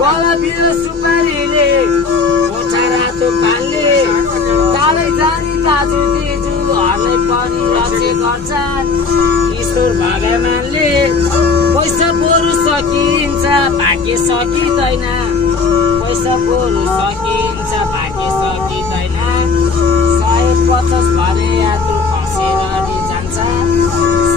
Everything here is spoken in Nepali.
गलबियो सुपारीले कोठा रातो पालले टाढै जाने दाजु दिजुहरूले पनि रक्षा गर्छन् ईश्वर भगवानले पैसा बरु सकिन्छ भाग्य सकिँदैन पैसा बरु सकिन्छ भाग्य सकिँदैन 150 भने यात्रु खसेर नि जान्छ